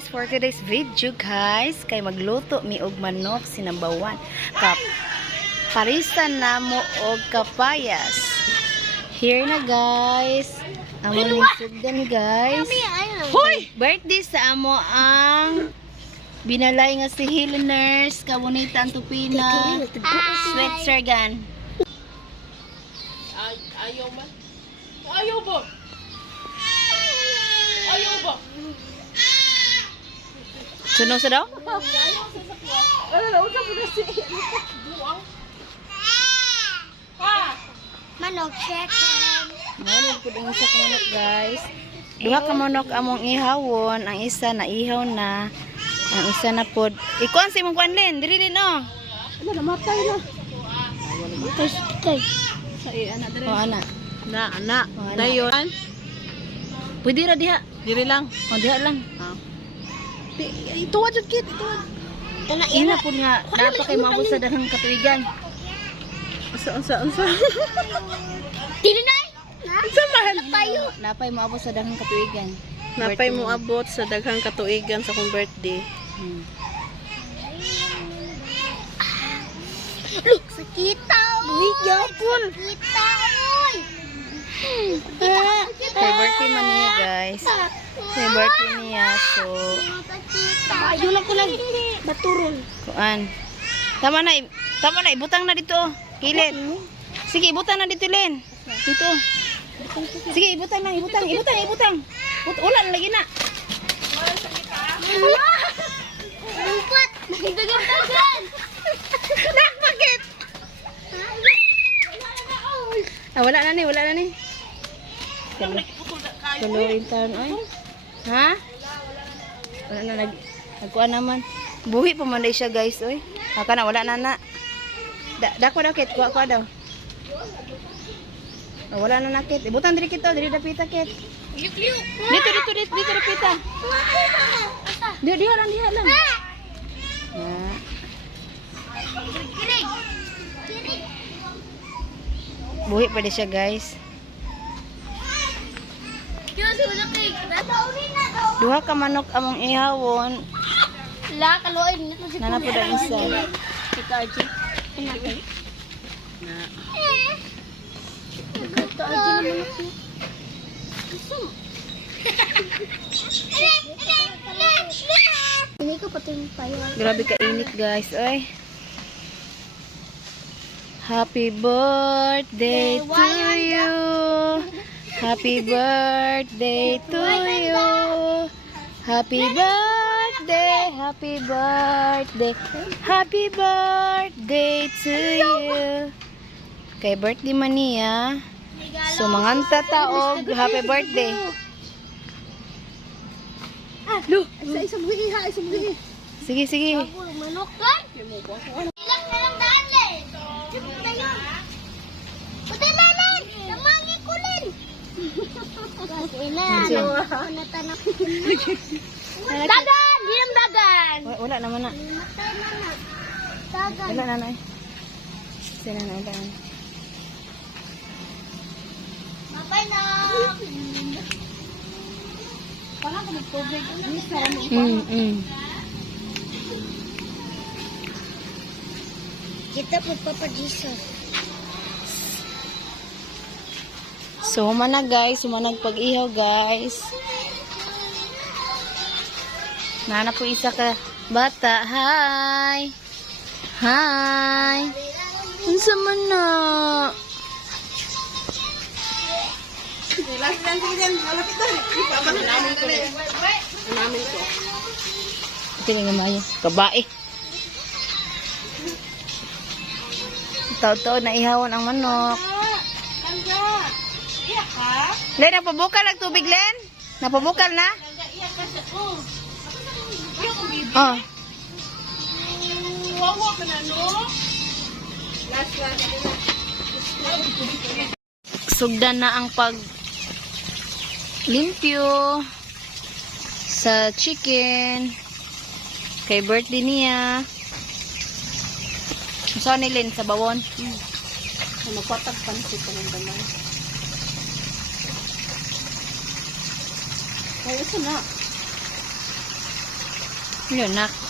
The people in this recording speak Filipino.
guys, for today's video guys, kay magluto mi og manok sinambawan. Parisan na mo og kapayas. Here na guys. Amo ning sugdan guys. Hoy, birthday sa amo ang binalay nga si Heleners, kabunita ang tupina. Sweat sergan. Ayaw man. Ayaw ba? Ayaw ba? Sunog sa daw? Manok chicken. Manok po ang isa ka manok guys. Duha ka manok among ihawon. Ang isa na ihaw na. Ang isa na pod. Ikuan si mong kuan Len. Diri din oh. Ano, namatay na. Sa anak diri. Oh anak. Na. Oh, anak. Dayon. Pwede ra diha. Diri lang. Oh diha lang. Ituwa jud kit, ituwa. Ina po nga. Dapat kay maabot sa daghang katuigan. Unsa. Dili na. Unsa mahal Tayo. Napay maabot sa daghang katuigan. Napay mo abot sa daghang katuigan sa kong birthday. Look, sakita. Uy, yapon. Sakita, oy. Kay birthday man niya guys. Kay birthday niya. So, Ayun lang ko lang. Baturon. kuan. Tama na. Ibutang na dito. Kilit. Sige, ibutang na dito Len. Dito. Sige, ibutang na. Ibutang. Wala na lagi na. Umpat. Nagdagan-dagan. Bakit? Wala na ni. Kalorin taon oy. Ha? Wala na nagkuan naman. Buhi pa man day siya guys oy. Aka na wala na. Dako daw kit, kuha daw. Wala na nakit. Ibutan diri kito, diri dapita kit. Dito dapita. Diha lang. Kirig. Buhi pa di siya guys. Duha ka manok among ihawon. La, kaloin. Nana po ang isa. Ito, Archie. Ito, Archie na manok. Ini ko pati yung payo. Grabe ka init guys, oy. Happy birthday to you. Happy birthday to you. Happy birthday to you. Kay birthday man niya. So manganta taog happy birthday. Isa buhi. Sige. Manok kan? Ilang daan eh. Puti lalan. Namangi kulin. Dagan! Diam dagan! Wala naman na. Dagan. Wala na na. Wala na. Mapay na! Parang kung tubig. Kita po Papa Jesus. So, humanag guys. Humanag pag-ihaw guys. Nana po isa ka bata. Hi! Unsa man na? Namin ko. Ito nga mayo. Kabae. Tao-tao na ihawan ang manok. Len, napabukal ang tubig, Len? Napabukal na? Oh. Sugdan na ang limpyo sa chicken. Kay birthday niya. So ni Len sa bawon. Magpatag pansit ka ng damay. Kaya ito na. Yun, nak.